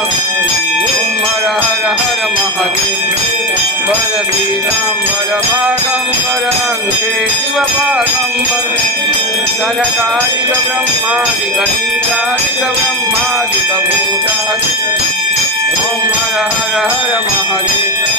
ओम हर हर हर Mahadev वरवीरांबर भागंबर अंके शिवभागंबर सनकादिक ब्रह्मादिक नीलादिक ब्रह्मादिक भूतादिक ओम हर हर हर Mahadev